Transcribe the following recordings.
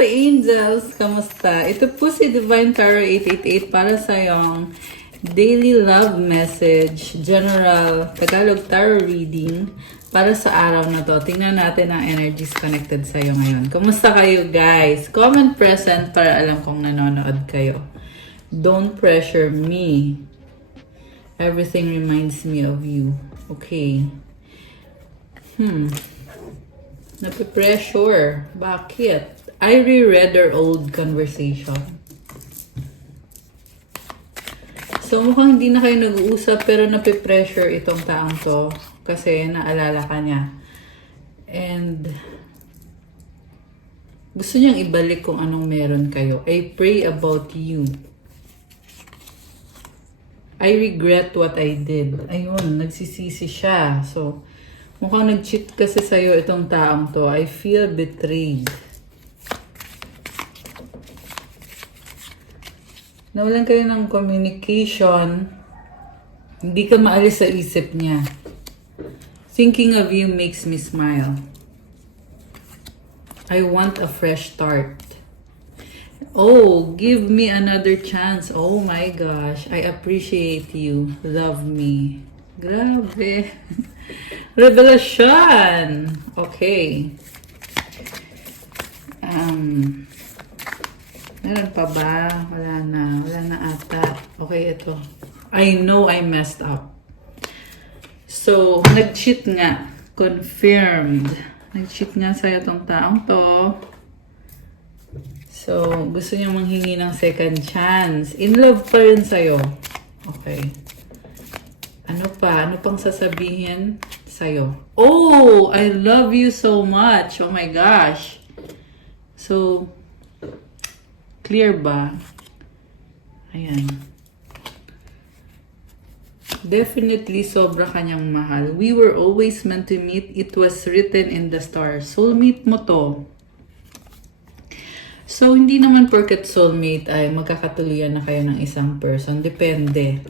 Hello angels! Kamusta? Ito po si Divine Tarot 888 para sa yung daily love message, general Tagalog tarot reading para sa araw na to. Tingnan natin ang energies connected sa iyo ngayon. Kamusta kayo guys? Comment present para alam kong nanonood kayo. Don't pressure me. Everything reminds me of you. Okay. Nape-pressure. Bakit? I reread our old conversation. So mukhang hindi na kayo nag-uusap pero nape-pressure itong taong to kasi naalala ka niya. And gusto niyang ibalik kung anong meron kayo. I pray about you. I regret what I did. Ayun, nagsisisi siya. So, mukhang nag-cheat kasi sa'yo itong taong to. I feel betrayed. Nawalan kayo ng communication. Hindi ka maalis sa isip niya. Thinking of you makes me smile. I want a fresh start. Oh, give me another chance. Oh my gosh. I appreciate you. Love me. Grabe. Revelation. Okay. Meron pa ba? Wala na. Wala na ata. Okay, ito. I know I messed up. So, nag-cheat nga. Confirmed. Nag-cheat nga sa'yo tong taong to. So, gusto niya manghingi ng second chance. In love pa rin sa'yo. Okay. Ano pa? Ano pang sasabihin sa'yo? Oh! I love you so much. Oh my gosh. So, clear ba? Ayan. Definitely sobra kanyang mahal. We were always meant to meet. It was written in the stars. Soulmate mo to. So, hindi naman porket soulmate ay magkakatuluyan na kayo ng isang person. Depende.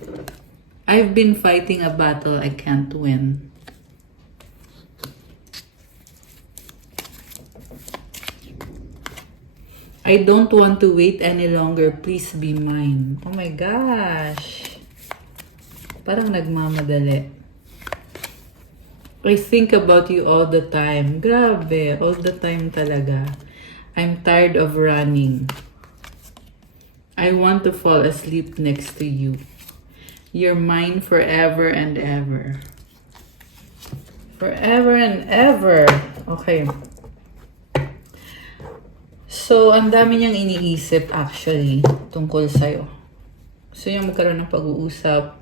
I've been fighting a battle I can't win. I don't want to wait any longer. Please be mine. Oh my gosh. Parang nagmamadali. I think about you all the time. Grabe. All the time talaga. I'm tired of running. I want to fall asleep next to you. You're mine forever and ever. Forever and ever. Okay. So, ang dami niyang iniisip actually tungkol sa'yo. Gusto niya magkaroon ng pag-uusap.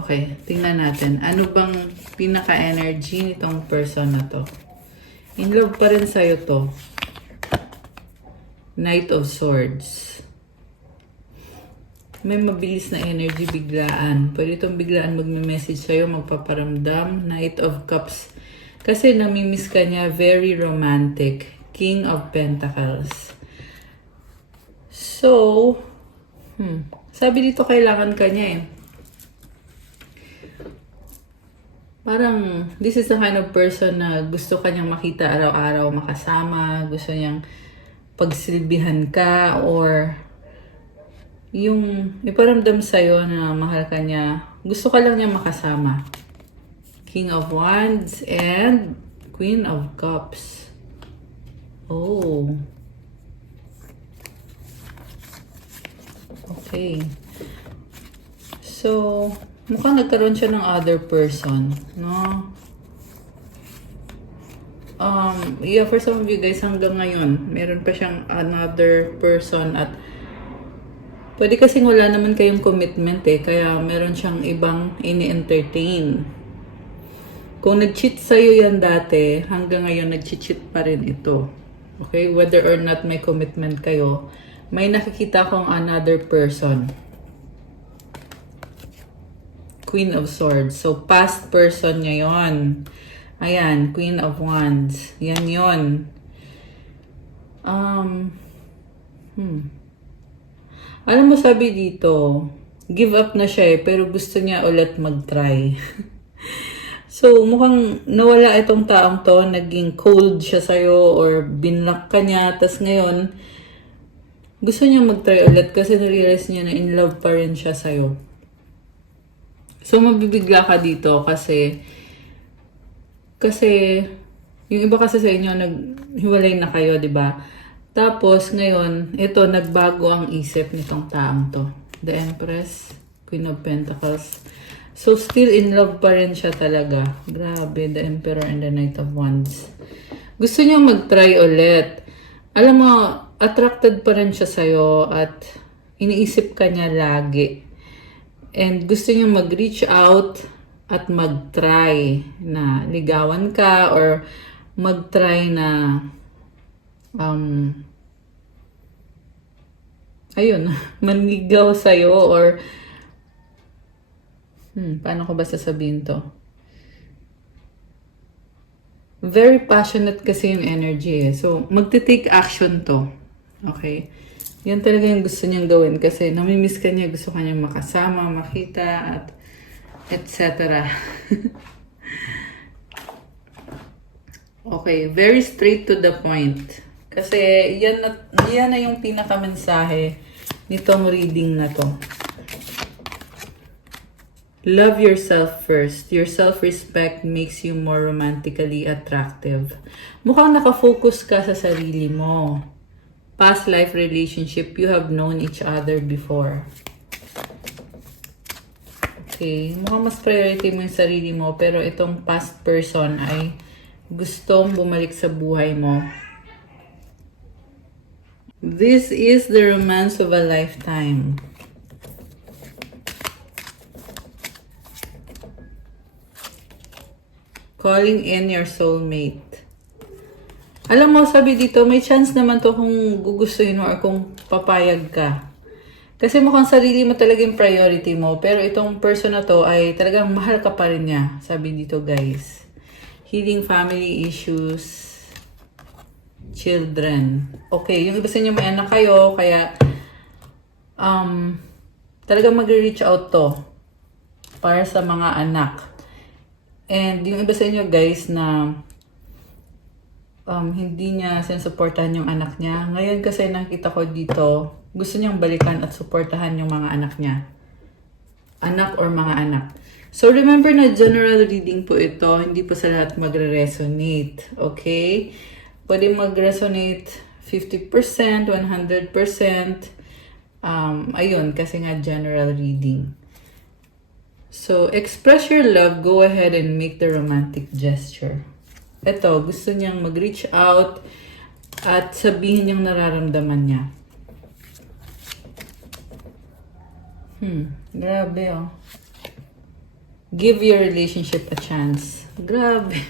Okay, tingnan natin. Ano bang pinaka-energy nitong person na to? In love pa rin sa'yo to. Knight of Swords. May mabilis na energy biglaan. Pwede itong biglaan magme-message sa'yo, magpaparamdam. Knight of Cups. Kasi namimiss ka niya, very romantic. King of Pentacles. So, sabi dito kailangan ka niya eh. Parang, this is the kind of person na gusto ka niyang makita araw-araw makasama. Gusto niyang pagsilbihan ka or yung iparamdam sa'yo na mahal ka niya. Gusto ka lang niya makasama. King of Wands and Queen of Cups. Oh. Okay. So, mukhang nagkaroon siya ng other person, no? Yeah, for some of you guys, hanggang ngayon, meron pa siyang another person at pwede kasing wala naman kayong commitment eh, kaya meron siyang ibang ini-entertain. Kung nag-cheat sa'yo yan dati, hanggang ngayon nag-cheat pa rin ito. Okay? Whether or not may commitment kayo, may nakikita akong another person. Queen of Swords. So, past person niya yun. Ayan, Queen of Wands. Yan yun. Alam mo sabi dito, give up na siya eh, pero gusto niya ulit mag-try. So, mukhang nawala itong taong to, naging cold siya sa'yo or binlock ka niya, tas ngayon, gusto niya mag-try ulit kasi na-realize niya na in love pa rin siya sa'yo. So, mabibigla ka dito kasi yung iba kasi sa inyo, naghiwalay na kayo, di ba? Tapos, ngayon, ito, nagbago ang isip nitong taong to. The Empress, Queen of Pentacles. So, still in love pa rin siya talaga. Grabe, the Emperor and the Knight of Wands. Gusto niya mag-try ulit. Alam mo, attracted pa rin siya sa'yo at iniisip ka niya lagi. And gusto niya mag-reach out at mag-try na ligawan ka or mag-try na manligaw sa'yo or paano ko ba sasabihin to? Very passionate kasi yung energy eh. So, magte-take action to. Okay? Yan talaga yung gusto niyang gawin kasi namimiss ka niya, gusto ka niya makasama, makita, at etc. Okay, very straight to the point. Kasi yan na yung pinakamensahe nitong reading na to. Love yourself first. Your self-respect makes you more romantically attractive. Mukhang nakafocus ka sa sarili mo. Past life relationship, you have known each other before. Okay, mukhang mas priority mo yung sarili mo, pero itong past person ay gustong bumalik sa buhay mo. This is the romance of a lifetime. Calling in your soulmate. Alam mo, sabi dito, may chance naman to kung gugustuhin mo or kung papayag ka. Kasi mukhang sarili mo talaga yung priority mo. Pero itong person na to ay talagang mahal ka pa rin niya. Sabi dito, guys. Healing family issues. Children. Okay, yung iba sa inyo may anak kayo, kaya talagang mag-reach out to para sa mga anak. And yung iba sa inyo guys na hindi niya sinusuportahan yung anak niya. Ngayon kasi nakita ko dito, gusto niyang balikan at suportahan yung mga anak niya. Anak or mga anak. So remember na general reading po ito, hindi po sa lahat magre-resonate. Okay? Pwede mag-resonate 50%, 100%. Ayun, kasi nga general reading. So, express your love, go ahead and make the romantic gesture. Ito, gusto niyang mag-reach out at sabihin yung nararamdaman niya. Grabe oh. Give your relationship a chance. Grabe.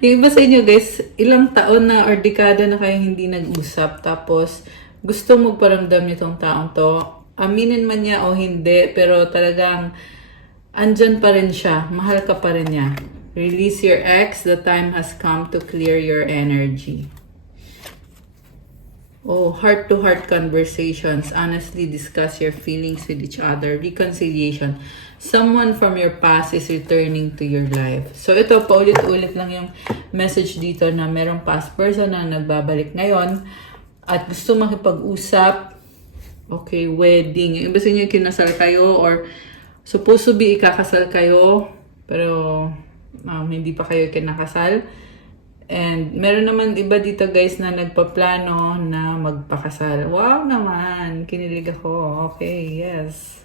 Yung iba sa inyo guys, ilang taon na or dekada na kayo hindi nag-usap. Tapos, gusto magparamdam nitong taong to. Aminin man niya o hindi, pero talagang andyan pa rin siya. Mahal ka pa rin niya. Release your ex. The time has come to clear your energy. Oh, heart-to-heart conversations. Honestly discuss your feelings with each other. Reconciliation. Someone from your past is returning to your life. So, ito, paulit-ulit lang yung message dito na merong past person na nagbabalik ngayon at gusto makipag-usap. Okay, wedding. Yung iba sa inyo kinasal kayo or supposed to be ikakasal kayo, pero hindi pa kayo kinakasal. And meron naman iba dito guys na nagpaplano na magpakasal. Wow naman! Kinilig ako. Okay, yes.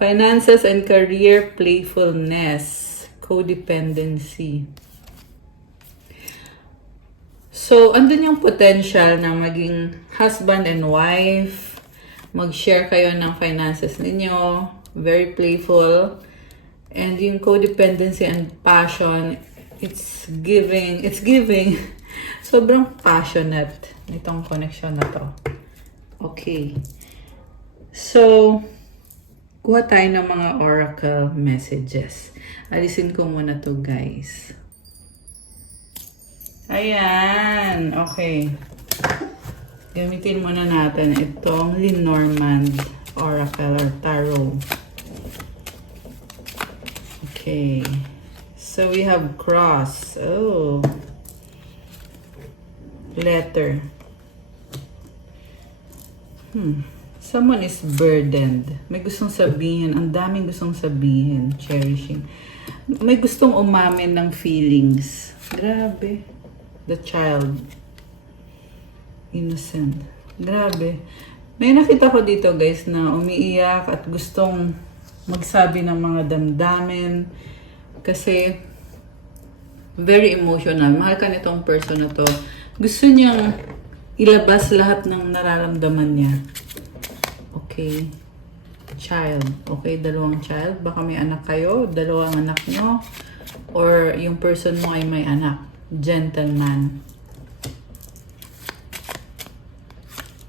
Finances and career, playfulness, codependency. So, andun yung potential na maging husband and wife, mag-share kayo ng finances ninyo, very playful, and yung codependency and passion, it's giving, sobrang passionate nitong connection na to. Okay. So, kuha tayo ng mga oracle messages. Alisin ko muna to guys. Ayan. Okay. Gamitin muna natin itong Lenormand Oracle or Tarot. Okay. So we have cross. Oh. Letter. Someone is burdened. May gustong sabihin. Ang daming gustong sabihin. Cherishing. May gustong umamin ng feelings. Grabe. The child. Innocent. Grabe. May nakita ko dito guys na umiiyak at gustong magsabi ng mga damdamin. Kasi very emotional. Mahal ka nitong person na to. Gusto niyang ilabas lahat ng nararamdaman niya. Okay. Child. Okay, dalawang child. Baka may anak kayo, dalawang anak nyo. Or yung person mo ay may anak. Gentleman.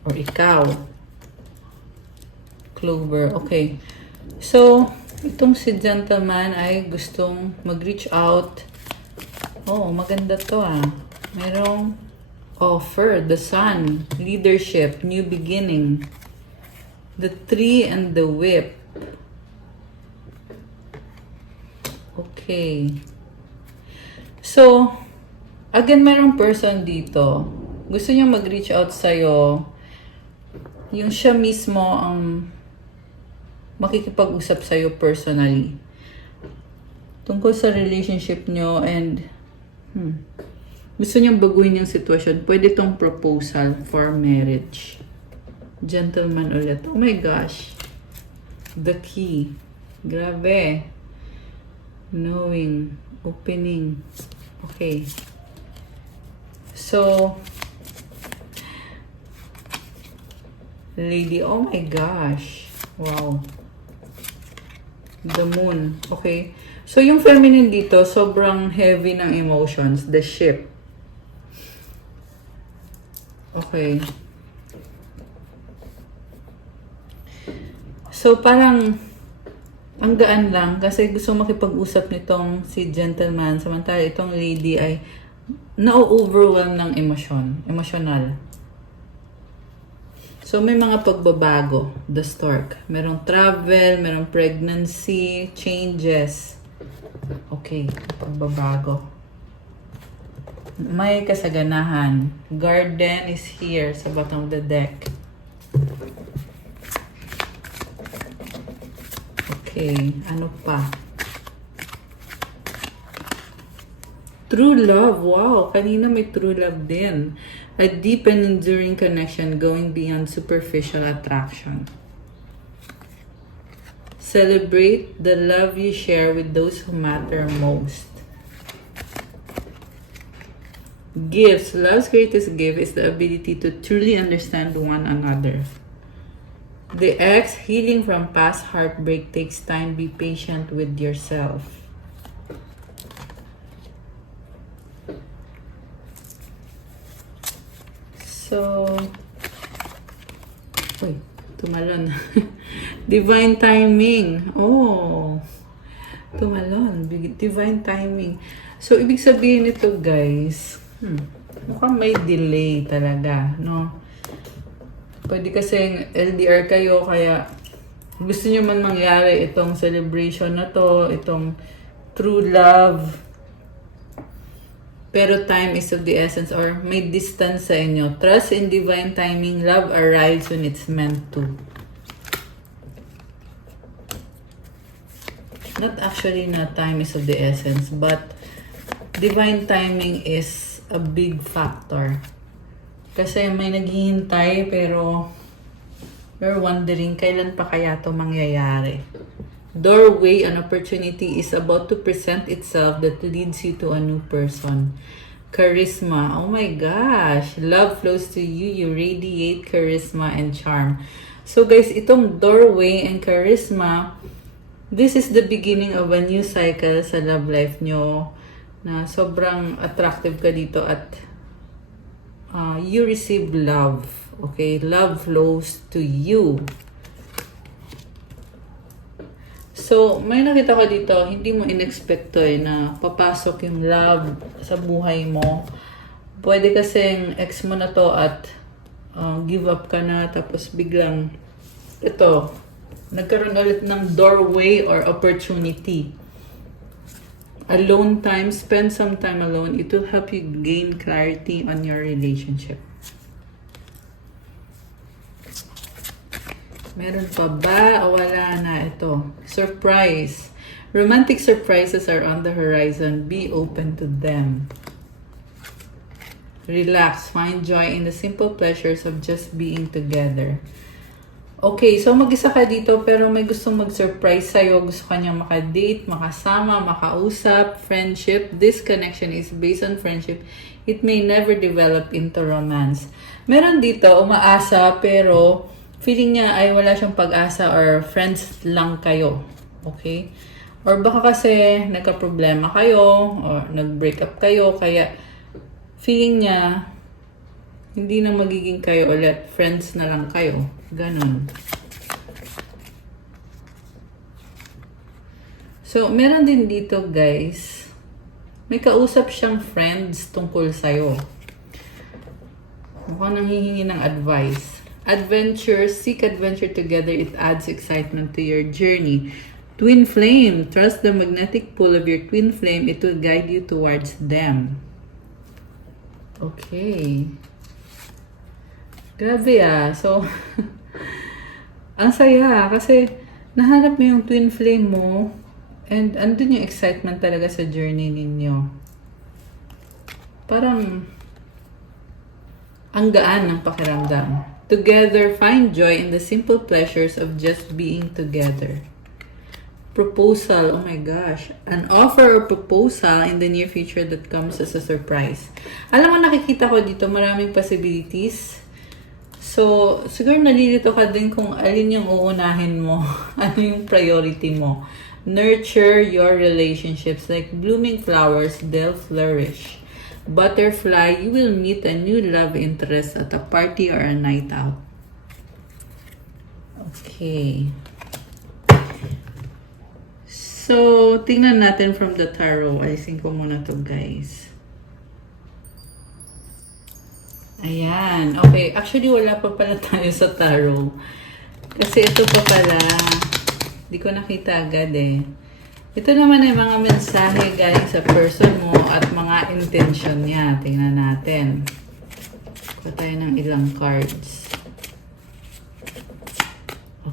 Or ikaw. Clover. Okay. So, itong si gentleman ay gustong mag-reach out. Oh, maganda to ah. Merong offer, the sun, leadership, new beginning. The tree and the whip. Okay. So, again, merong person dito. Gusto niya mag-reach out sa'yo. Yung siya mismo ang makikipag-usap sa'yo personally. Tungkol sa relationship nyo and gusto niyang baguhin yung sitwasyon. Pwede tong proposal for marriage. Gentleman ulit. Oh my gosh. The key. Grabe. Knowing. Opening. Okay. So, lady. Oh my gosh. Wow. The moon. Okay. So, yung feminine dito, sobrang heavy ng emotions. The ship. Okay. So, parang ang gaan lang kasi gusto makipag-usap nitong si gentleman. Samantala, itong lady ay na-overwhelm ng emosyon. Emotional. So, may mga pagbabago. The stork. Merong travel, merong pregnancy, changes. Okay, pagbabago. May kasaganahan. Garden is here sa bottom of the deck. Okay, ano pa? True love. Wow, kanina may true love din. A deep and enduring connection going beyond superficial attraction. Celebrate the love you share with those who matter most. Gifts. Love's greatest gift is the ability to truly understand one another. The X, healing from past heartbreak takes time. Be patient with yourself. So, uy, tumalon. Divine timing. Oh, tumalon. Divine timing. So, ibig sabihin nito, guys, mukhang may delay talaga, no? Pwede kasing LDR kayo, kaya gusto nyo man mangyari itong celebration na to, itong true love. Pero time is of the essence or may distance sa inyo. Trust in divine timing. Love arrives when it's meant to. Not actually na time is of the essence, but divine timing is a big factor. Kasi may naghihintay pero you're wondering kailan pa kaya to mangyayari. Doorway, an opportunity is about to present itself that leads you to a new person. Charisma. Oh my gosh. Love flows to you. You radiate charisma and charm. So guys, itong doorway and charisma, this is the beginning of a new cycle sa love life nyo na sobrang attractive ka dito at you receive love. Okay? Love flows to you. So, may nakita ko dito, hindi mo in-expect to na papasok yung love sa buhay mo. Pwede kasing ex mo na to at give up ka na tapos biglang ito, nagkaroon ulit ng doorway or opportunity. alone time, spend some time alone. It will help you gain clarity on your relationship. Meron pa ba? O wala na ito. Surprise. Romantic surprises are on the horizon. Be open to them. Relax. Find joy in the simple pleasures of just being together. Okay, so mag-isa ka dito pero may gustong mag-surprise sa'yo. Gusto ka niyang makadate, makasama, makausap, friendship. This connection is based on friendship. It may never develop into romance. Meron dito, umaasa pero feeling niya ay wala siyang pag-asa or friends lang kayo. Okay? Or baka kasi nagka-problema kayo or nag-break up kayo kaya feeling niya hindi na magiging kayo ulit. Friends na lang kayo. Ganon. So, meron din dito guys. May kausap siyang friends tungkol sa'yo. Mukhang nanghihingi ng advice. Adventure, seek adventure together. It adds excitement to your journey. Twin flame. Trust the magnetic pull of your twin flame. It will guide you towards them. Okay. Grabe So, ang saya kasi nahanap mo yung twin flame mo and andun yung excitement talaga sa journey ninyo. Parang ang gaan ng pakiramdam. Together, find joy in the simple pleasures of just being together. Proposal, oh my gosh. An offer or proposal in the near future that comes as a surprise. Alam mo, nakikita ko dito maraming possibilities. So, siguro nalilito ka din kung alin yung uunahin mo. Ano yung priority mo. Nurture your relationships. Like blooming flowers, they'll flourish. Butterfly, you will meet a new love interest at a party or a night out. Okay. So, tingnan natin from the tarot. Ayusin ko muna to guys. Ayan. Okay. Actually, wala pa pala tayo sa tarot. Kasi ito pa pala. Di ko nakita agad eh. Ito naman ay mga mensahe galing sa person mo at mga intention niya. Tingnan natin. Kuha tayo ng ilang cards.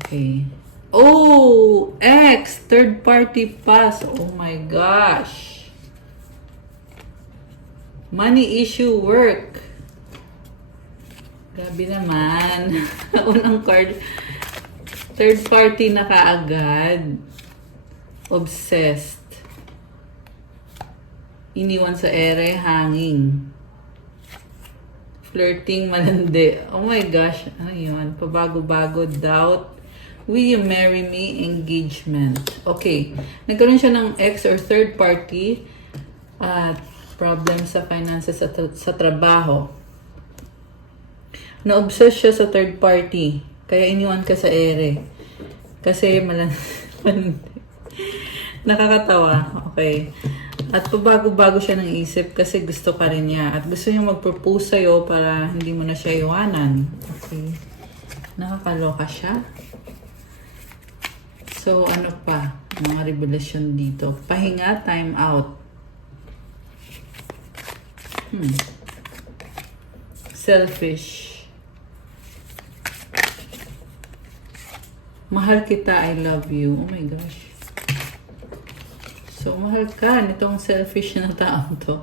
Okay. Oh! X! Third party pass. Oh my gosh. Money issue work. Grabe naman. Unang card. Third party na kaagad. Obsessed. Iniwan sa ere, hanging. Flirting, malandi. Oh my gosh. Ano yun? Pabago-bago, doubt. Will you marry me? Engagement. Okay. Nagkaroon siya ng ex or third party at problem sa finances at sa trabaho. Na-obsess siya sa third party. Kaya iniwan ka sa ere. Kasi nakakatawa. Okay. At pabago-bago siya ng isip kasi gusto ka rin niya. At gusto niya mag-propose sa'yo para hindi mo na siya iwanan. Okay. Nakakaloka siya. So, ano pa? Mga revelasyon dito. Pahinga, time out. Selfish. Mahal kita, I love you. Oh my gosh. So, mahal ka nitong selfish na taong to.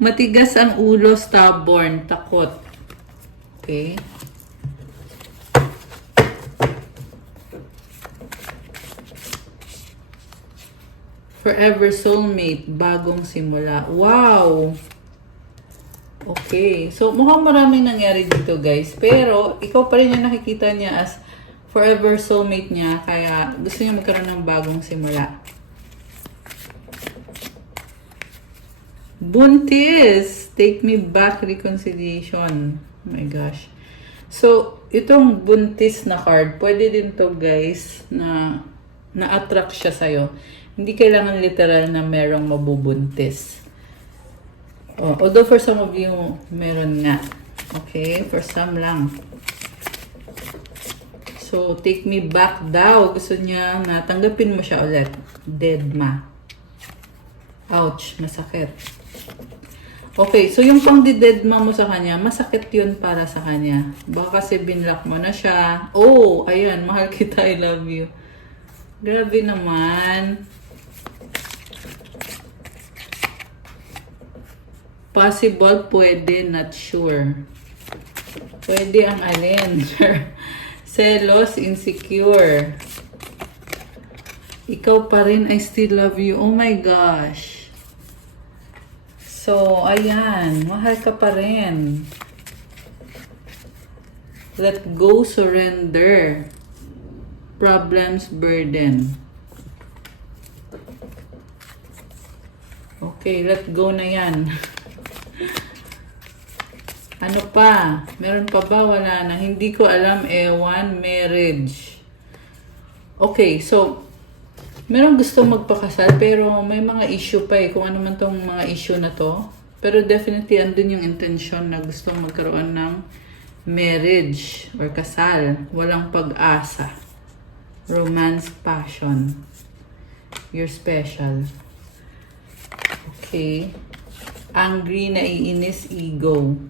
Matigas ang ulo, stubborn, takot. Okay? Forever soulmate, bagong simula. Wow! Okay. So, mukhang maraming nangyari dito, guys. Pero, ikaw pa rin yung nakikita niya as forever soulmate niya. Kaya, gusto niya magkaroon ng bagong simula. Buntis! Take me back, reconciliation. Oh my gosh. So, itong buntis na card, pwede din to guys, na na-attract siya sa'yo. Hindi kailangan literal na merong mabubuntis. Oh, although for some of you, meron nga. Okay? For some lang. So, take me back daw. Gusto niya na tanggapin mo siya ulit. Dead ma. Ouch, masakit. Okay, so yung pang-dededma mo sa kanya, masakit yun para sa kanya. Baka kasi binlock mo na siya. Oh, ayan, mahal kita, I love you. Grabe naman. Possible, pwede, not sure. Pwede ang alin. Selos, insecure. Ikaw pa rin, I still love you. Oh my gosh. So, ayan. Mahal ka pa rin. Let go, surrender. Problems, burden. Okay, let go na yan. Ano pa? Meron pa ba? Wala na. Hindi ko alam. Ewan, marriage. Okay, so, meron gusto magpakasal pero may mga issue pa eh. Kung ano man tong mga issue na to. Pero definitely andun yung intention na gusto magkaroon ng marriage or kasal. Walang pag-asa. Romance, passion. You're special. Okay. Angry, naiinis, ego.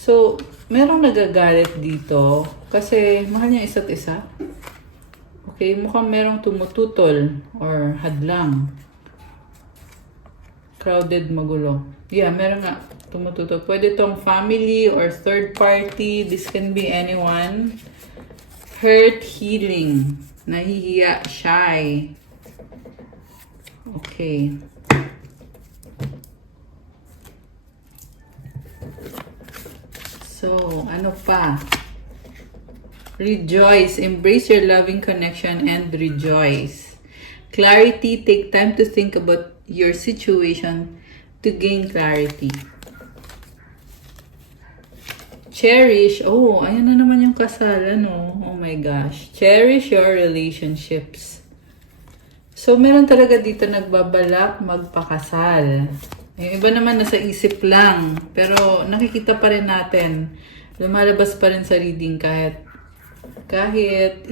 So, merong nagagalit dito kasi mahal niya isa't isa. Okay, mukhang merong tumututol or hadlang. Crowded, magulo. Yeah, meron nga tumututol. Pwede tong family or third party. This can be anyone. Hurt, healing. Nahihiya, shy. Okay. So, ano pa? Rejoice. Embrace your loving connection and rejoice. Clarity. Take time to think about your situation to gain clarity. Cherish. Oh, ayan na naman yung kasal, ano? Oh my gosh. Cherish your relationships. So, meron talaga dito nagbabalak magpakasal. Yung iba naman nasa isip lang. Pero nakikita pa rin natin. Lumalabas pa rin sa reading kahit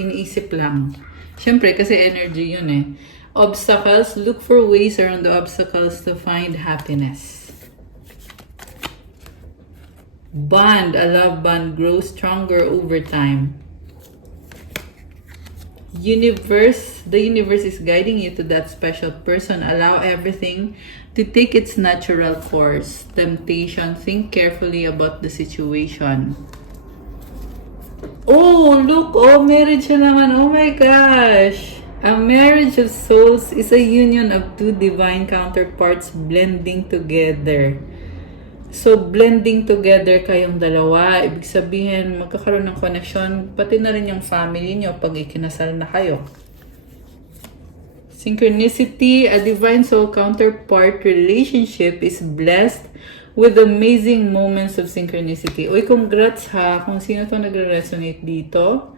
iniisip lang. Siyempre, kasi energy yun eh. Obstacles. Look for ways around the obstacles to find happiness. Bond. A love bond grows stronger over time. Universe. The universe is guiding you to that special person. Allow everything to take its natural course. Temptation. Think carefully about the situation. Oh, look. Oh, marriage na naman. Oh my gosh. A marriage of souls is a union of two divine counterparts blending together. So, blending together kayong dalawa. Ibig sabihin, magkakaroon ng connection, pati na rin yung family nyo pag ikinasal na kayo. Synchronicity, a divine soul counterpart relationship is blessed with amazing moments of synchronicity. Uy, congrats ha, kung sino to nagre-resonate dito.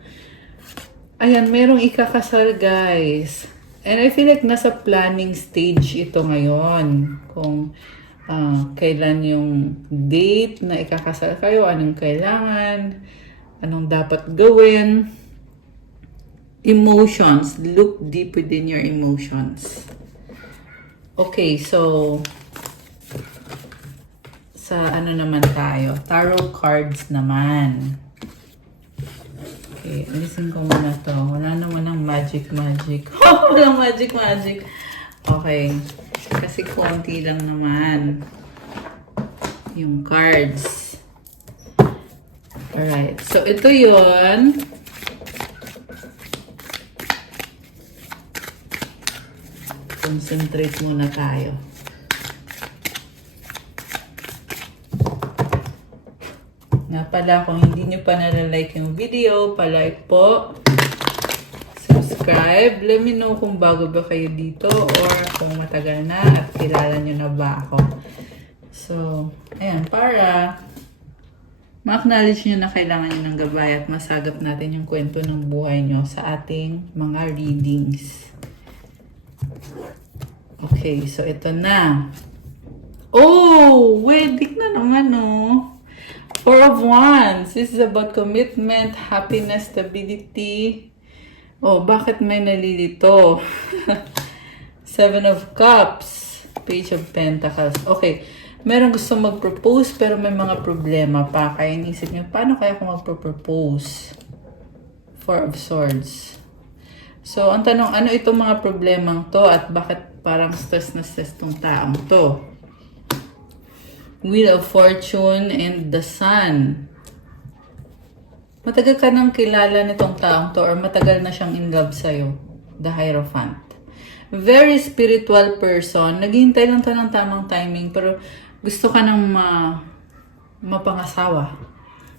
Ayan, merong ikakasal, guys. And I feel like nasa planning stage ito ngayon. Kung kailan yung date na ikakasal kayo, anong kailangan, anong dapat gawin. Emotions. Look deep within your emotions. Okay, so sa ano naman tayo? Tarot cards naman. Okay, alisin ko muna to. Wala naman ng magic. Walang magic. Okay. Kasi konti lang naman yung cards. Alright. So, ito yun. Concentrate muna tayo. Nga pala, kung hindi nyo pa nalalike yung video, palike po. Subscribe. Let me know kung bago ba kayo dito or kung matagal na at kilala nyo na ba ako. So, ayan, para ma-acknowledge nyo na kailangan nyo ng gabay at masagap natin yung kwento ng buhay nyo sa ating mga readings. Okay, so ito na. Oh, wedding na naman, oh. Four of Wands. This is about commitment, happiness, stability. Oh, bakit may nalilito? Seven of Cups. Page of Pentacles. Okay. Meron gusto mag-propose pero may mga problema pa. Kaya inisip niyo, paano kaya ako mag-propose? Four of Swords. So, ang tanong, ano itong mga problemang to at bakit parang stress na stress tong taong to? Wheel of Fortune and the Sun. Matagal ka nang kilala nitong taong to or matagal na siyang in love sa'yo. The Hierophant. Very spiritual person. Naghihintay lang to ng tamang timing pero gusto ka nang mapangasawa.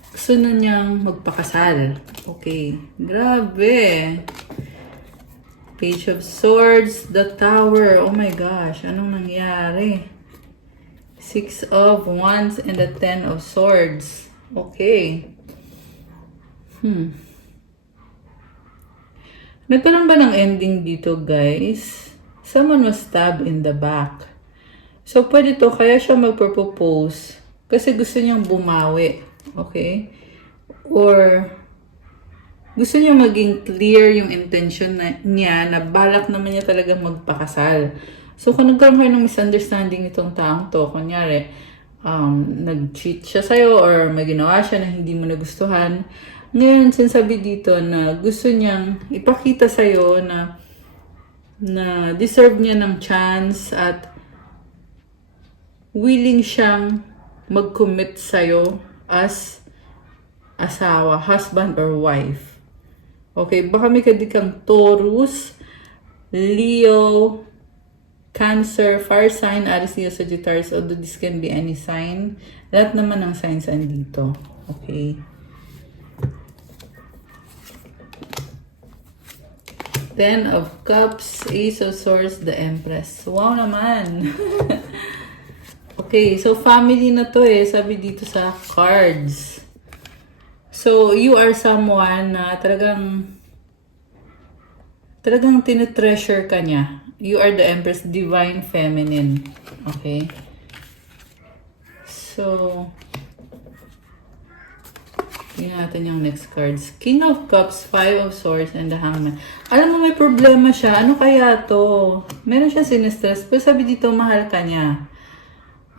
Gusto na niyang magpakasal. Okay. Grabe. Page of Swords. The Tower. Oh my gosh. Anong nangyari? Six of Wands and the Ten of Swords. Okay. Nagkaroon ba ng ending dito, guys? Someone was stabbed in the back. So, pwede to. Kaya siya magpropose. Kasi gusto niyang bumawi. Okay? Or, gusto niya maging clear yung intention niya na balak naman niya talagang magpakasal. So, kung nagkaroon kayo ng misunderstanding itong taong to, kunyari, nag-cheat siya sa'yo or may ginawa siya na hindi mo nagustuhan, ngayon, sinasabi dito na gusto niyang ipakita sa'yo na deserve niya ng chance at willing siyang mag-commit sa'yo as asawa, husband or wife. Okay, baka may kadikang Taurus, Leo, Cancer, Fire sign, Aries, Leo, Sagittarius, although this can be any sign. Lahat naman ng signs andito. Okay. Ten of Cups, Ace of Swords, the Empress. Wow naman! Okay, so family na to eh. Sabi dito sa cards. So, you are someone na talagang tinitreasure ka niya. You are the Empress, Divine Feminine. Okay? So, tingnan natin yung next cards. King of Cups, Five of Swords, and the Hangman. Alam mo, may problema siya. Ano kaya to? Meron siya sinistress. Pero sabi dito, mahal ka niya.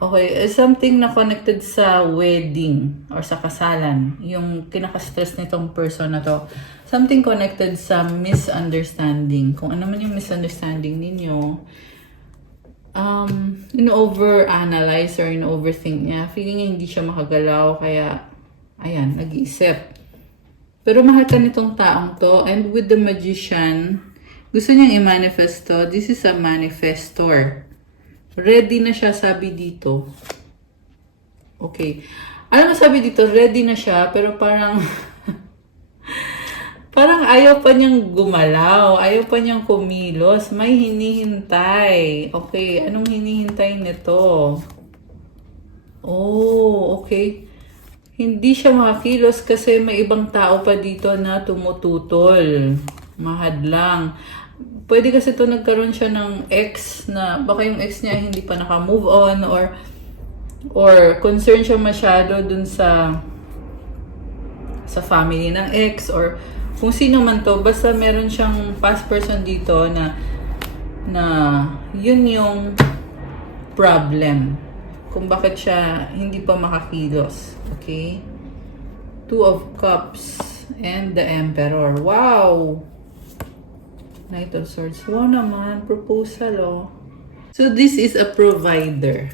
Okay, something na connected sa wedding or sa kasalan. Yung kinaka-stress nitong person na to. Something connected sa misunderstanding. Kung ano man yung misunderstanding ninyo, in-over-analyze or in-overthink niya. Feeling niya hindi siya makagalaw, kaya ayan, nag-iisip. Pero mahal ka nitong taong to. And with the Magician, gusto niyang i-manifest to. This is a manifestor. Ready na siya, sabi dito. Okay. Alam mo, sabi dito, ready na siya, pero parang parang ayaw pa niyang gumalaw. Ayaw pa niyang kumilos. May hinihintay. Okay. Anong hinihintay nito? Oh, okay. Hindi siya makakilos kasi may ibang tao pa dito na tumututol. Mahadlang. Pwede kasi ito nagkaroon siya ng ex na baka yung ex niya hindi pa naka-move on or concerned siya masyado dun sa family ng ex or kung sino man to. Basta meron siyang past person dito na yun yung problem. Kung bakit siya hindi pa makakilos. Okay? Two of Cups and the Emperor. Wow! Knight of Swords. Wow naman. Proposal, oh. So, this is a provider.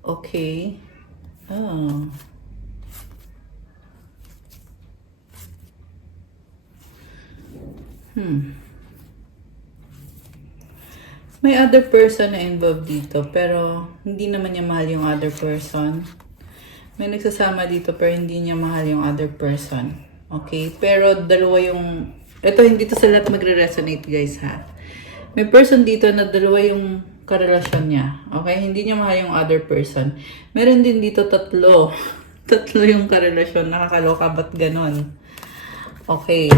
Okay. Oh. May other person na involved dito, pero hindi naman niya mahal yung other person. May nagsasama dito, pero hindi niya mahal yung other person. Okay? Pero dalawa yung... Ito, hindi to sa lahat magre-resonate, guys, ha? May person dito na dalawa yung karelasyon niya. Okay? Hindi niya mahal yung other person. Meron din dito tatlo. Tatlo yung karelasyon. Nakakaloka, ba't ganon? Okay.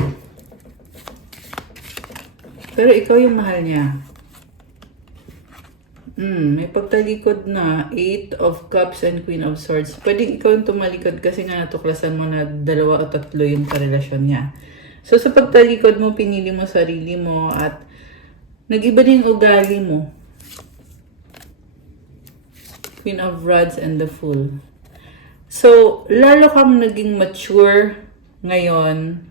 Pero ikaw yung mahal niya. May pagtalikod na. Eight of Cups and Queen of Swords. Pwedeng ikaw yung tumalikod kasi nga natuklasan mo na dalawa o tatlo yung karelasyon niya. So, sa pagtalikod mo, pinili mo sarili mo at nag-iba din yung ugali mo. Queen of Rods and the Fool. So, lalo kang naging mature ngayon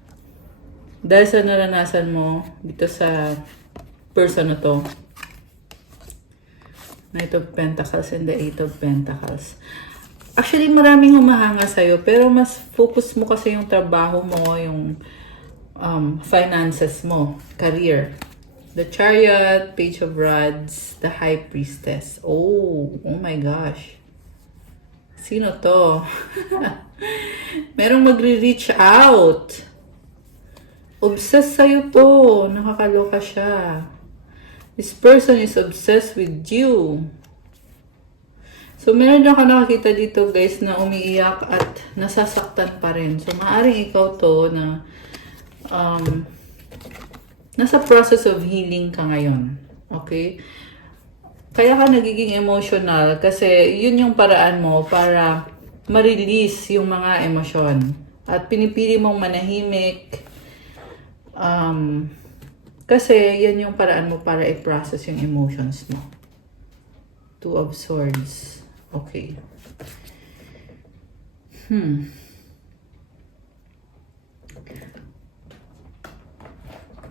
dahil sa naranasan mo dito sa person na to. Knight of Pentacles and the Eight of Pentacles. Actually, maraming humahanga sa'yo, pero mas focus mo kasi yung trabaho mo, yung finances mo, career. The Chariot, Page of Rods, the High Priestess. Oh my gosh. Sino to? Merong magre-reach out. Obsessed sa'yo to. Nakakaloka siya. This person is obsessed with you. So, meron lang ka nakakita dito, guys, na umiiyak at nasasaktan pa rin. So, maaaring ikaw to na nasa process of healing ka ngayon. Okay? Kaya ka nagiging emotional kasi yun yung paraan mo para ma-release yung mga emosyon. At pinipili mong manahimik. Kasi yan yung paraan mo para i-process yung emotions mo. Two of Swords. Okay.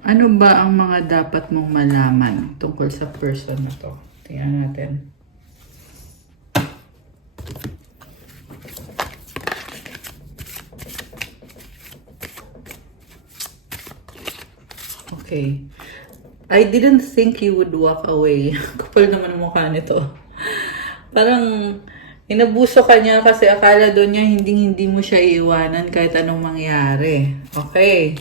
Ano ba ang mga dapat mong malaman tungkol sa person na to? Tingnan natin. Okay. I didn't think you would walk away. Kapal naman ang mukha nito. Parang inabuso ka niya kasi akala doon niya hindi mo siya iiwanan kahit anong mangyari. Okay.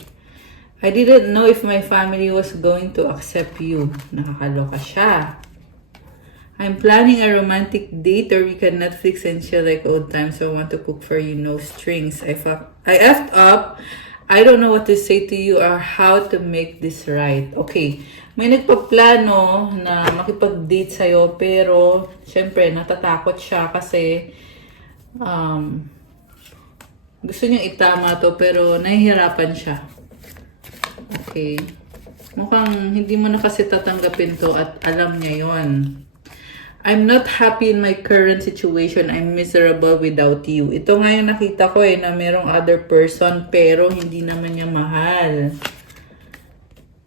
I didn't know if my family was going to accept you. Nakakaloka siya. I'm planning a romantic date or we can Netflix and chill like old times. So I want to cook for you, no strings. I effed up. I don't know what to say to you or how to make this right. Okay. May nagpaplano na makipag-date sa'yo pero syempre natatakot siya kasi gusto niyang itama to pero nahihirapan siya. Okay. Mukhang hindi mo na kasi tatanggapin to at alam niya yon. I'm not happy in my current situation. I'm miserable without you. Ito nga yung nakita ko na merong other person pero hindi naman niya mahal.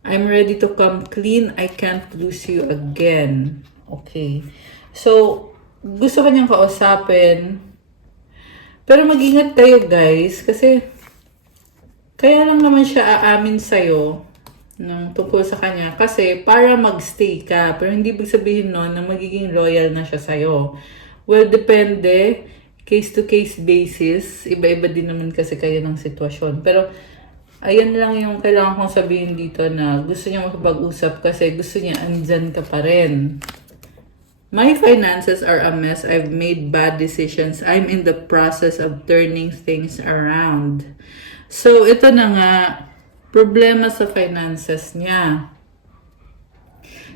I'm ready to come clean. I can't lose you again. Okay. So, gusto ka niyang kausapin. Pero mag-ingat kayo, guys. Kasi, kaya lang naman siya aamin sa'yo ng tungkol sa kanya. Kasi, para mag-stay ka. Pero hindi ibig sabihin nun na magiging loyal na siya sa'yo. Well, depende. Case-to-case basis. Iba-iba din naman kasi kayo ng sitwasyon. Pero, ayan lang yung kailangan kong sabihin dito na gusto niya makipag-usap kasi gusto niya andyan ka pa rin. My finances are a mess. I've made bad decisions. I'm in the process of turning things around. So, ito na nga, problema sa finances niya.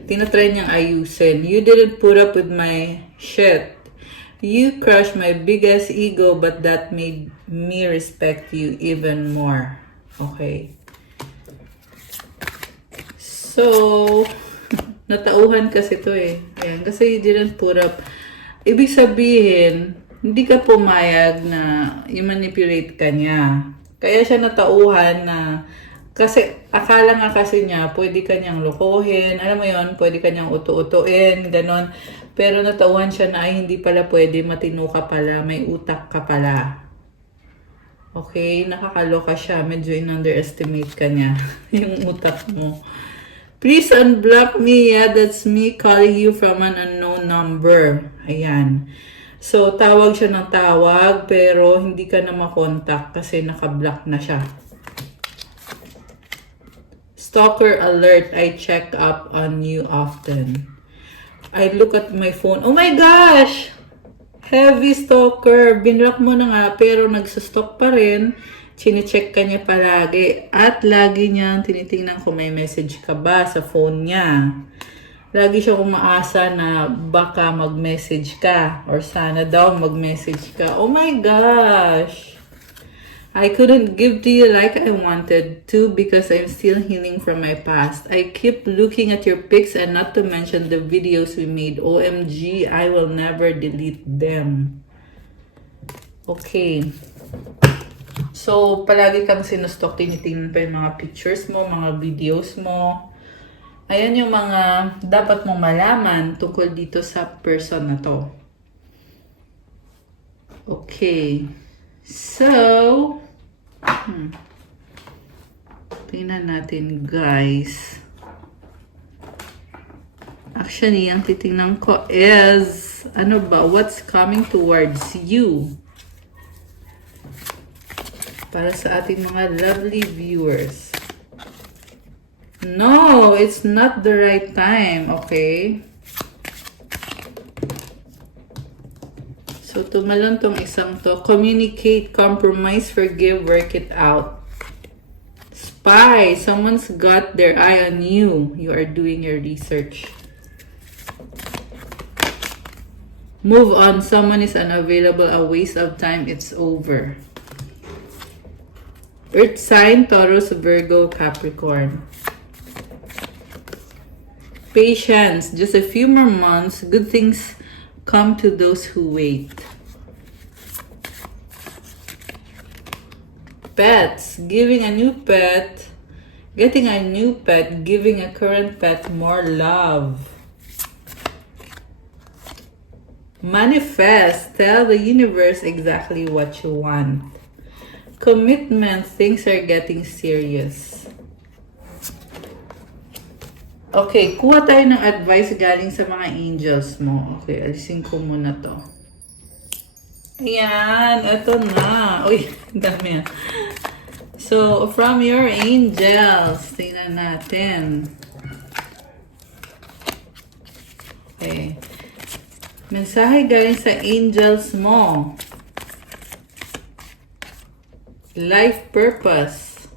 Tinatry niyang ayusin. You didn't put up with my shit. You crushed my biggest ego, but that made me respect you even more. Okay. So, natauhan kasi to Ayan, kasi you didn't put up. Ibig sabihin, hindi ka pumayag na i-manipulate ka niya. Kaya siya natauhan na, kasi akala nga kasi niya, pwede ka niyang lokohin, alam mo yon, pwede ka niyang utu-utuin, ganon. Pero natauhan siya na, ay hindi pala pwede, matino ka pala, may utak ka pala. Okay, nakakaloka siya, medyo in-underestimate ka niya, yung utak mo. Please unblock me, yeah, that's me calling you from an unknown number. Ayan. So, tawag siya ng tawag, pero hindi ka na makontak kasi naka-block na siya. Stalker alert, I check up on you often. I look at my phone. Oh my gosh! Heavy stalker. Binlock mo na nga, pero nagsustalk pa rin. Chine-check ka niya palagi. At lagi niyang tinitingnan kung may message ka ba sa phone niya. Lagi siya umaasa na baka mag-message ka or sana daw mag-message ka. Oh my gosh! I couldn't give to you like I wanted to because I'm still healing from my past. I keep looking at your pics and not to mention the videos we made. OMG, I will never delete them. Okay. So, palagi kang sinustok, tinitingnan pa yung mga pictures mo, mga videos mo. Ayan yung mga dapat mong malaman tungkol dito sa person na to. Okay. So, tingnan natin, guys. Actually, ang titingnan ko is, ano ba, what's coming towards you? Para sa ating mga lovely viewers. No, it's not the right time, okay? So, tumalon tong isang to. Communicate, compromise, forgive, work it out. Spy, someone's got their eye on you. You are doing your research. Move on, someone is unavailable, a waste of time, it's over. Earth sign, Taurus, Virgo, Capricorn. Patience, just a few more months, good things come to those who wait. Pets, giving a new pet, getting a new pet, giving a current pet more love. Manifest, tell the universe exactly what you want. Commitment, things are getting serious. Okay, kuha tayo ng advice galing sa mga angels mo. Okay, alisin ko muna to. Ayan, eto na. Uy, dami yan. So, from your angels, tingnan natin. Okay. Mensahe galing sa angels mo. Life purpose.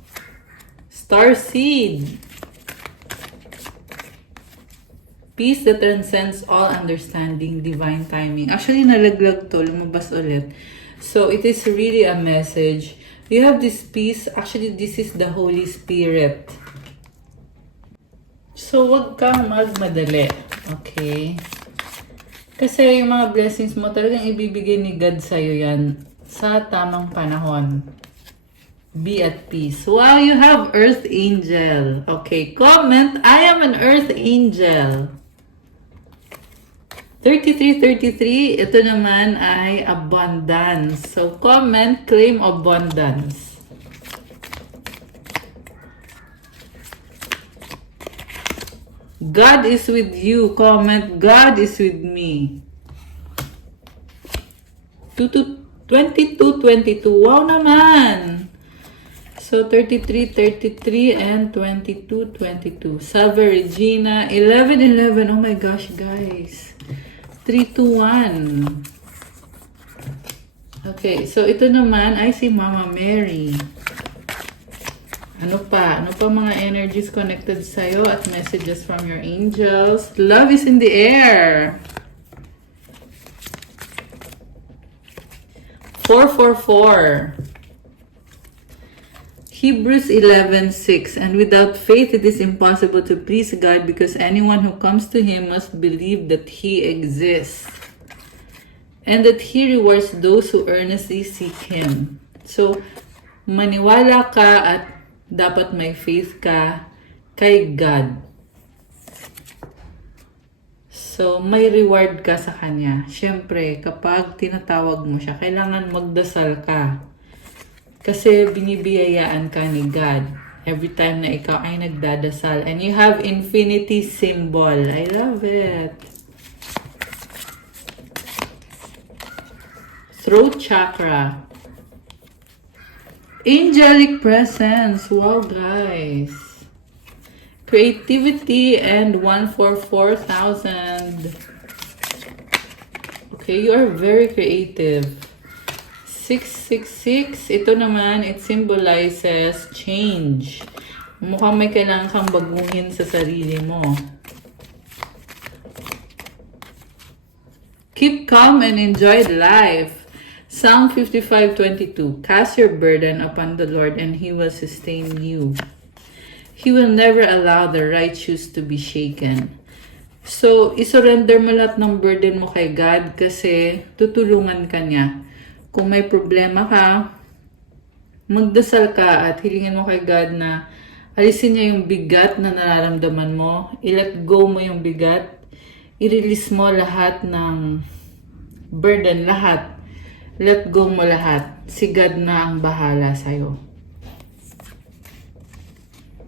Star seed. Peace that transcends all understanding, divine timing. Actually, nalaglag to, lumabas ulit. So, it is really a message. You have this peace. Actually, this is the Holy Spirit. So, wag kang magmadali. Okay? Kasi yung mga blessings mo, talagang ibibigay ni God sa'yo yan sa tamang panahon. Be at peace. Wow, you have Earth Angel. Okay, comment, I am an Earth Angel. 3333, ito naman ay abundance. So, comment, claim abundance. God is with you. Comment, God is with me. 2222. Wow naman. So, 3333 and 2222. Salve Regina. 1111. Oh my gosh, guys. 321. Okay, so ito naman ay si Mama Mary. Ano pa? Ano pa mga energies connected sa'yo at messages from your angels? Love is in the air. 444. Hebrews 11:6. And without faith it is impossible to please God because anyone who comes to Him must believe that He exists and that He rewards those who earnestly seek Him. So, maniwala ka at dapat may faith ka kay God. So, may reward ka sa Kanya. Siyempre, kapag tinatawag mo siya, kailangan magdasal ka. Kasi binibiyayaan ka ni God every time na ikaw ay nagdadasal. And you have infinity symbol. I love it. Throat chakra. Angelic presence. Wow, guys. Creativity and 144,000. Okay, you are very creative. 666, ito naman, it symbolizes change. Mukhang may kailangan kang baguhin sa sarili mo. Keep calm and enjoy life. Psalm 55:22. Cast your burden upon the Lord and He will sustain you. He will never allow the righteous to be shaken. So, isurrender mo lahat ng burden mo kay God kasi tutulungan ka niya. Kung may problema ka, magdasal ka at hilingin mo kay God na alisin niya yung bigat na nararamdaman mo. I-let go mo yung bigat. I-release mo lahat ng burden, lahat. Let go mo lahat. Si God na ang bahala sa'yo.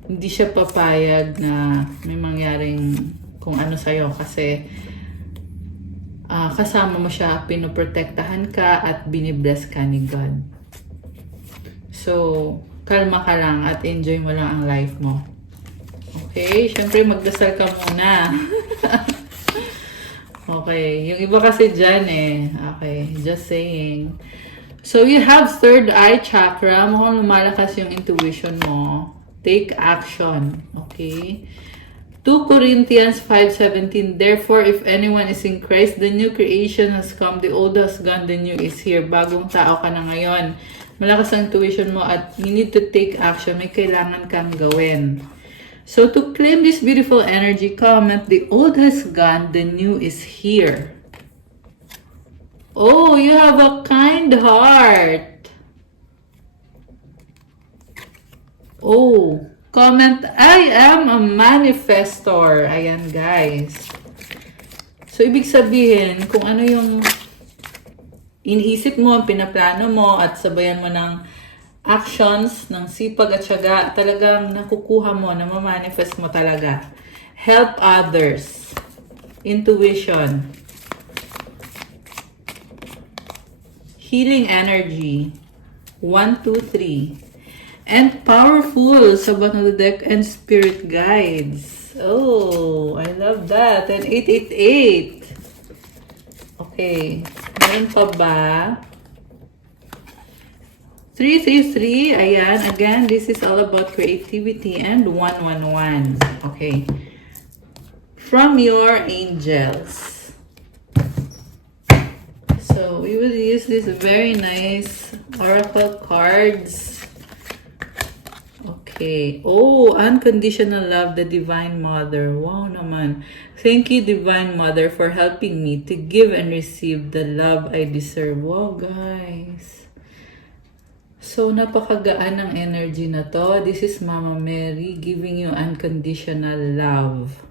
Hindi siya papayag na may mangyaring kung ano sa'yo kasi kasama mo siya, pinoprotektahan ka at binibless ka ni God. So, kalma ka lang at enjoy mo lang ang life mo. Okay? Siyempre, magdasal ka muna. Okay. Yung iba kasi dyan eh. Okay. Just saying. So, you have third eye chakra. Mukhang lumalakas yung intuition mo. Take action. Okay? 2 Corinthians 5:17. Therefore, if anyone is in Christ, the new creation has come, the old has gone, the new is here. Bagong tao ka na ngayon. Malakas ang intuition mo at you need to take action. May kailangan kang gawin. So, to claim this beautiful energy, comment, the old has gone, the new is here. Oh, you have a kind heart. Oh, comment, I am a manifestor. Ayan, guys. So, ibig sabihin, kung ano yung iniisip mo, pinaplano mo, at sabayan mo ng actions, ng sipag at syaga, talagang nakukuha mo, na mamanifest mo talaga. Help others. Intuition. Healing energy. 1, 2, 3. And powerful sa bottom of the deck and spirit guides. Oh, I love that. And 888. Okay. Meron pa ba? 333. Ayan. Again, this is all about creativity. And 111. Okay. From your angels. So, we will use these very nice oracle cards. Okay. Oh, unconditional love, the Divine Mother. Wow naman. Thank you, Divine Mother, for helping me to give and receive the love I deserve. Wow, guys. So, napakagaan ng energy na to. This is Mama Mary giving you unconditional love.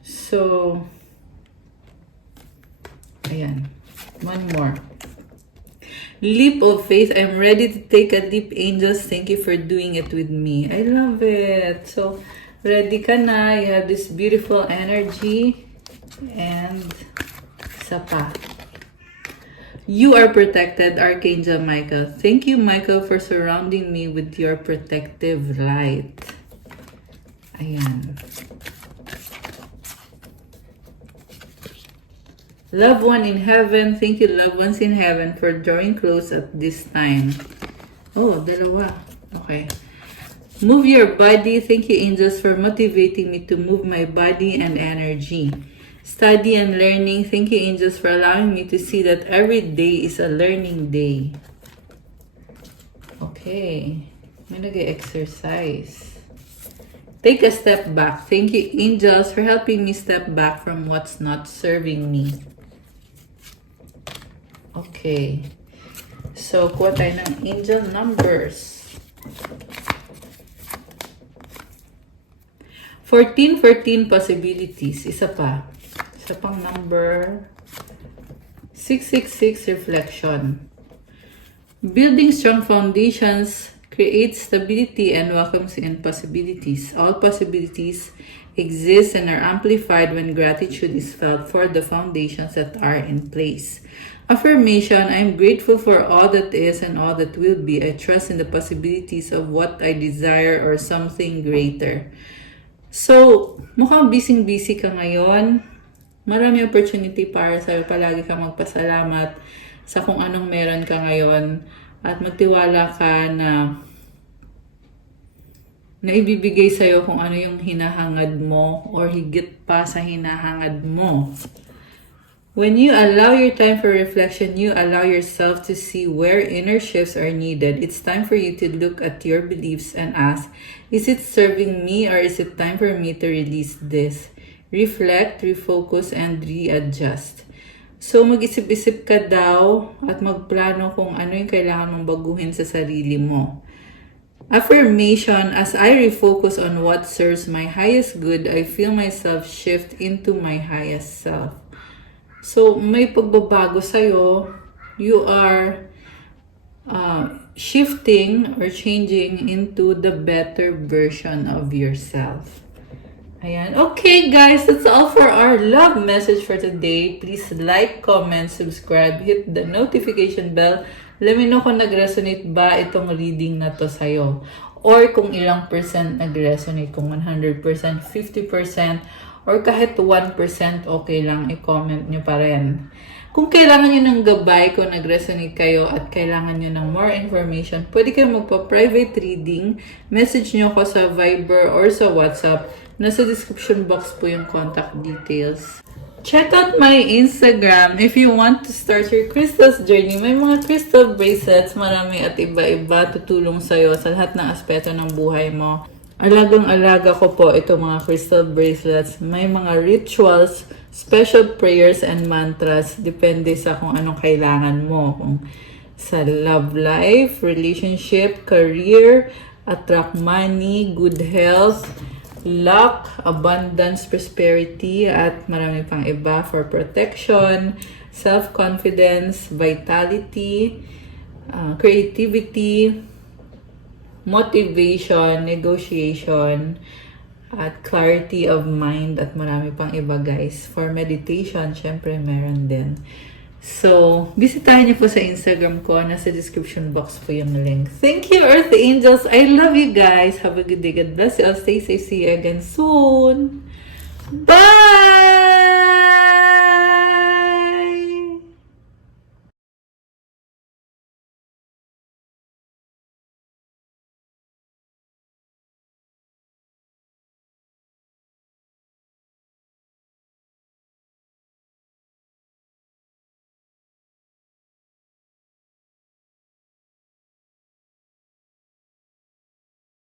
So, ayan. One more. Leap of faith. I'm ready to take a leap, angels. Thank you for doing it with me. I love it. So, ready ka na. You have this beautiful energy. And, isa pa. You are protected, Archangel Michael. Thank you, Michael, for surrounding me with your protective light. Ayan. Loved one in heaven, thank you, loved ones in heaven, for drawing close at this time. Oh, dalawa. Okay. Move your body. Thank you, angels, for motivating me to move my body and energy. Study and learning. Thank you, angels, for allowing me to see that every day is a learning day. Okay. May nag-exercise. Take a step back. Thank you, angels, for helping me step back from what's not serving me. Okay. So, kuha tayo ng angel numbers. 14 possibilities. Isa pa. Isa pang number. 666 reflection. Building strong foundations creates stability and welcomes in possibilities. All possibilities exist and are amplified when gratitude is felt for the foundations that are in place. Affirmation, I am grateful for all that is and all that will be. I trust in the possibilities of what I desire or something greater. So, mukhang busy-busy ka ngayon. Marami opportunity para sa'yo. Palagi kang magpasalamat sa kung anong meron ka ngayon. At magtiwala ka na ibibigay sa'yo kung ano yung hinahangad mo or higit pa sa hinahangad mo. When you allow your time for reflection, you allow yourself to see where inner shifts are needed. It's time for you to look at your beliefs and ask, is it serving me or is it time for me to release this? Reflect, refocus, and readjust. So mag-isip-isip ka daw at magplano kung ano yung kailangan mong baguhin sa sarili mo. Affirmation, as I refocus on what serves my highest good, I feel myself shift into my highest self. So, may pagbabago sa'yo. You are shifting or changing into the better version of yourself. Ayan. Okay, guys, that's all for our love message for today. Please like, comment, subscribe, hit the notification bell. Let me know kung nag-resonate ba itong reading na to sa'yo. Or kung ilang percent nag-resonate, kung 100%, 50%, or kahit 1%, okay lang, i-comment nyo pa rin. Kung kailangan nyo ng gabay, kung nag-resonate kayo at kailangan nyo ng more information, pwede kayo magpa-private reading. Message nyo ko sa Viber or sa WhatsApp. Nasa description box po yung contact details. Check out my Instagram if you want to start your crystals journey. May mga crystal bracelets, marami at iba-iba tutulong sa'yo sa lahat ng aspeto ng buhay mo. Alagang-alaga ko po itong mga crystal bracelets. May mga rituals, special prayers, and mantras. Depende sa kung anong kailangan mo. Kung sa love life, relationship, career, attract money, good health, luck, abundance, prosperity, at marami pang iba for protection, self-confidence, vitality, creativity, motivation, negotiation, at clarity of mind, at marami pang iba, guys. For meditation, syempre meron din. So, bisitahin niyo po sa Instagram ko. Nasa description box po yung link. Thank you, Earth Angels. I love you guys. Have a good day. God bless you. I'll stay safe. See you again soon. Bye!